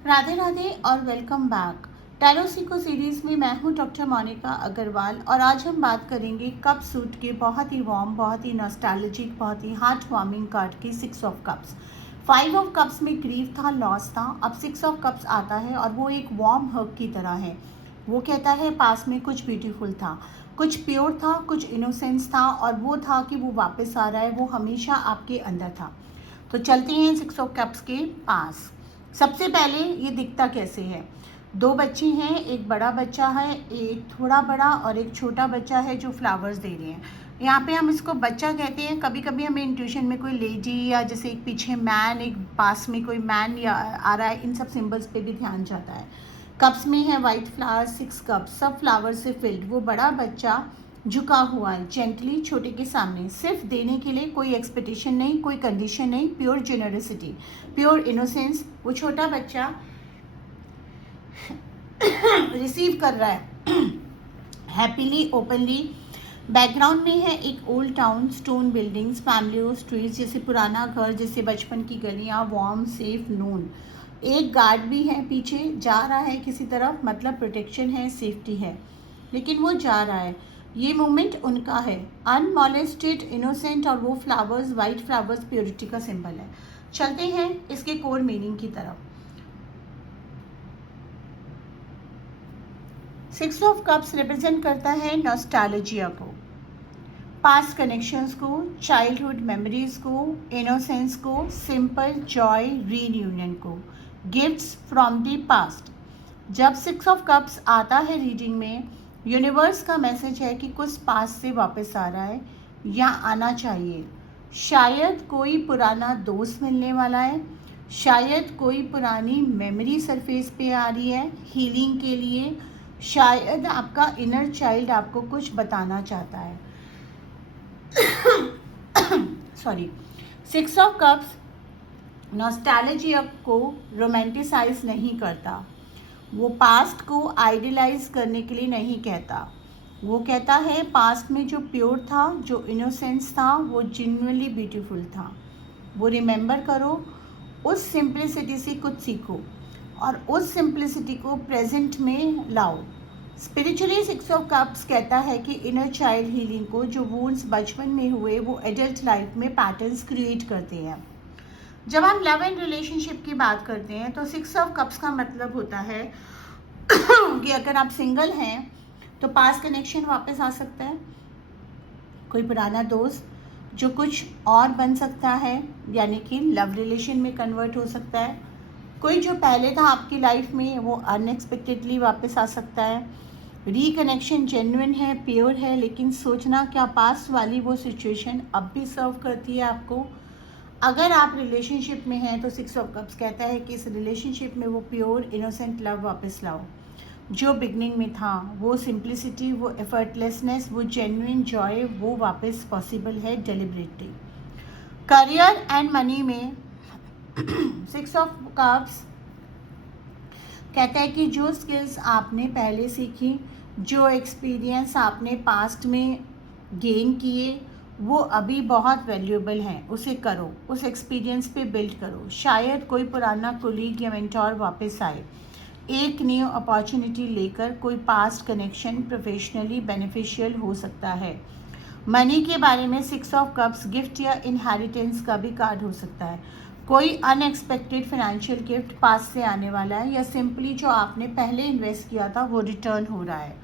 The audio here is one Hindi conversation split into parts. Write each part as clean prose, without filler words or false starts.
राधे राधे और welcome back. Tarot Seiko series में मैं हूं डॉक्टर मोनिका अग्रवाल और आज हम बात करेंगे कप सूट के बहुत ही वार्म, बहुत ही नॉस्टैल्जिक, बहुत ही हार्ट वार्मिंग कार्ड की 6 ऑफ कप्स। 5 ऑफ कप्स में ग्रीफ था, लॉस था। अब 6 ऑफ कप्स आता है और वो एक वार्म हग की तरह है। वो कहता है पास में कुछ ब्यूटीफुल था, कुछ प्योर था, कुछ इनोसेंस था और वो था कि वो वापस आ रहा है, वो हमेशा आपके अंदर था। तो चलते हैं 6 ऑफ कप्स के पास। सबसे पहले ये दिखता कैसे है। 2 बच्चे हैं, एक बड़ा बच्चा है, एक थोड़ा बड़ा और एक छोटा बच्चा है जो फ्लावर्स दे रहे हैं। यहाँ पे हम इसको बच्चा कहते हैं। कभी कभी हमें इंट्यूशन में कोई लेडी या जैसे एक पीछे मैन, एक पास में कोई मैन या आ रहा है, इन सब सिंबल्स पे भी ध्यान जाता है। कप्स में है वाइट फ्लावर, 6 कप्स सब फ्लावर से फिल्ड। वो बड़ा बच्चा झुका हुआ है जेंटली छोटे के सामने, सिर्फ देने के लिए, कोई एक्सपेक्टेशन नहीं, कोई कंडीशन नहीं, प्योर जेनरसिटी, प्योर इनोसेंस। वो छोटा बच्चा रिसीव कर रहा है हैप्पीली, ओपनली। बैकग्राउंड में है एक old town, stone buildings, family streets, जैसे पुराना घर, जैसे बचपन की गलियां, वार्म, सेफ, नोन। एक गार्ड भी है पीछे, जा रहा है किसी तरफ, मतलब प्रोटेक्शन है, सेफ्टी है, लेकिन वो जा रहा है। ये मोमेंट उनका है, अनमोलेस्टेड, इनोसेंट, और वो फ्लावर्स, वाइट फ्लावर्स, प्योरिटी का सिंबल है। चलते हैं इसके कोर मीनिंग की तरफ। 6 ऑफ कप्स रिप्रेजेंट करता है नॉस्टैल्जिया को, पास्ट कनेक्शंस को, चाइल्डहुड मेमोरीज को, इनोसेंस को, सिंपल जॉय, रीयूनियन को, गिफ्ट्स फ्रॉम द पास्ट। जब 6 ऑफ कप्स आता है रीडिंग में, यूनिवर्स का मैसेज है कि कुछ पास्ट से वापस आ रहा है या आना चाहिए। शायद कोई पुराना दोस्त मिलने वाला है, शायद कोई पुरानी मेमोरी सरफेस पे आ रही है हीलिंग के लिए, शायद आपका इनर चाइल्ड आपको कुछ बताना चाहता है। सॉरी। 6 ऑफ कप्स नॉस्टैल्जिया को रोमांटिसाइज नहीं करता, वो पास्ट को आइडियलाइज करने के लिए नहीं कहता। वो कहता है पास्ट में जो प्योर था, जो इनोसेंस था, वो जेन्युइनली ब्यूटीफुल था। वो रिमेंबर करो, उस सिंप्लिसिटी से कुछ सीखो और उस सिंप्लिसिटी को प्रेजेंट में लाओ। स्पिरिचुअली 6 ऑफ कप्स कहता है कि इनर चाइल्ड हीलिंग को, जो वुंड्स बचपन में हुए वो एडल्ट लाइफ में पैटर्न्स क्रिएट करते हैं। जब हम लव एंड रिलेशनशिप की बात करते हैं तो 6 ऑफ कप्स का मतलब होता है कि अगर आप सिंगल हैं तो पास कनेक्शन वापस आ सकता है, कोई पुराना दोस्त जो कुछ और बन सकता है, यानी कि लव रिलेशन में कन्वर्ट हो सकता है, कोई जो पहले था आपकी लाइफ में वो अनएक्सपेक्टेडली वापस आ सकता है। रिकनेक्शन जेन्युइन है, प्योर है, लेकिन सोचना क्या पास्ट वाली वो सिचुएशन अब भी सर्व करती है आपको। अगर आप रिलेशनशिप में हैं तो 6 ऑफ कप्स कहता है कि इस रिलेशनशिप में वो प्योर इनोसेंट लव वापस लाओ, जो बिगनिंग में था, वो सिंप्लिसिटी, वो एफर्टलेसनेस, वो जेन्युइन जॉय, वो वापस पॉसिबल है डेलिबरेटली। करियर एंड मनी में 6 ऑफ कप्स कहता है कि जो स्किल्स आपने पहले सीखी, जो एक्सपीरियंस आपने पास्ट में गेन किए, वो अभी बहुत वैल्यूएबल हैं, उसे करो, उस एक्सपीरियंस पे बिल्ड करो। शायद कोई पुराना कोलीग या मेंटोर वापस आए एक न्यू अपॉर्चुनिटी लेकर, कोई पास्ट कनेक्शन प्रोफेशनली बेनिफिशियल हो सकता है। मनी के बारे में 6 ऑफ कप्स गिफ्ट या इनहेरिटेंस का भी कार्ड हो सकता है। कोई अनएक्सपेक्टेड फाइनेंशियल गिफ्ट पास से आने वाला है, या सिंपली जो आपने पहले इन्वेस्ट किया था वो रिटर्न हो रहा है।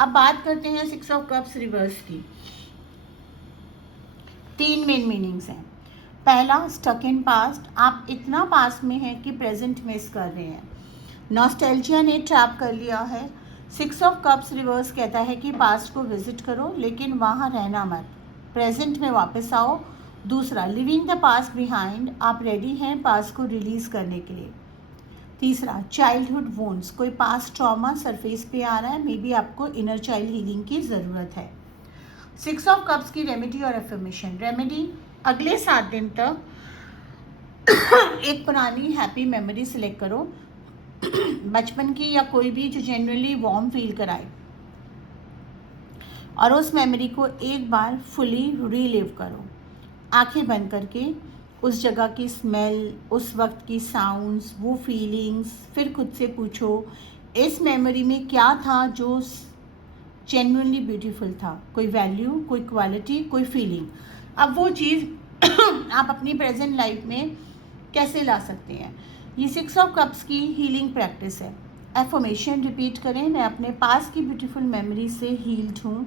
अब बात करते हैं 6 ऑफ कप्स रिवर्स की। 3 मेन मीनिंग्स हैं। पहला, स्टक इन पास्ट, आप इतना पास्ट में हैं कि प्रेजेंट मिस कर रहे हैं, नॉस्टैल्जिया ने ट्रैप कर लिया है। 6 ऑफ कप्स रिवर्स कहता है कि पास्ट को विजिट करो लेकिन वहाँ रहना मत, प्रेजेंट में वापस आओ। दूसरा, लिविंग द पास्ट बिहाइंड, आप रेडी हैं पास्ट को रिलीज करने के लिए। तीसरा, चाइल्डहुड वोन्स, कोई पास्ट ट्रॉमा सरफेस पे आ रहा है, मे बी आपको इनर चाइल्ड हीलिंग की ज़रूरत है। 6 ऑफ कप्स की रेमेडी और एफर्मेशन। रेमेडी, अगले 7 दिन तक एक पुरानी हैप्पी मेमोरी सिलेक्ट करो, बचपन की या कोई भी जो जेन्युइनली वार्म फील कराए, और उस मेमोरी को एक बार फुली रीलिव करो, आंखें बंद करके। उस जगह की स्मेल, उस वक्त की साउंड्स, वो फीलिंग्स। फिर खुद से पूछो इस मेमोरी में क्या था जो जेन्युइनली ब्यूटीफुल था, कोई वैल्यू, कोई क्वालिटी, कोई फीलिंग। अब वो चीज़ आप अपनी प्रेजेंट लाइफ में कैसे ला सकते हैं। ये 6 ऑफ कप्स की हीलिंग प्रैक्टिस है। एफर्मेशन रिपीट करें, मैं अपने पास की ब्यूटीफुल मेमोरी से हील्ड हूँ,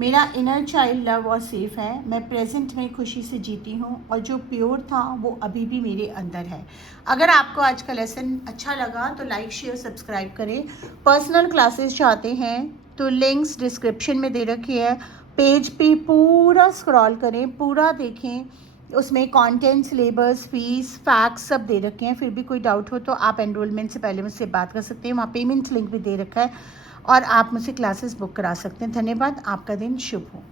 मेरा इनर चाइल्ड लव और सेफ है, मैं प्रेजेंट में खुशी से जीती हूँ और जो प्योर था वो अभी भी मेरे अंदर है। अगर आपको आज का लेसन अच्छा लगा तो लाइक, शेयर, सब्सक्राइब करें। पर्सनल क्लासेस चाहते हैं तो लिंक्स डिस्क्रिप्शन में दे रखी है, पेज पे पूरा स्क्रॉल करें, पूरा देखें, उसमें कंटेंट, सिलेबस, फीस, फैक्ट्स सब दे रखे हैं। फिर भी कोई डाउट हो तो आप एनरोलमेंट से पहले मुझसे बात कर सकते हैं, वहाँ पेमेंट लिंक भी दे रखा है और आप मुझसे क्लासेस बुक करा सकते हैं। धन्यवाद, आपका दिन शुभ हो।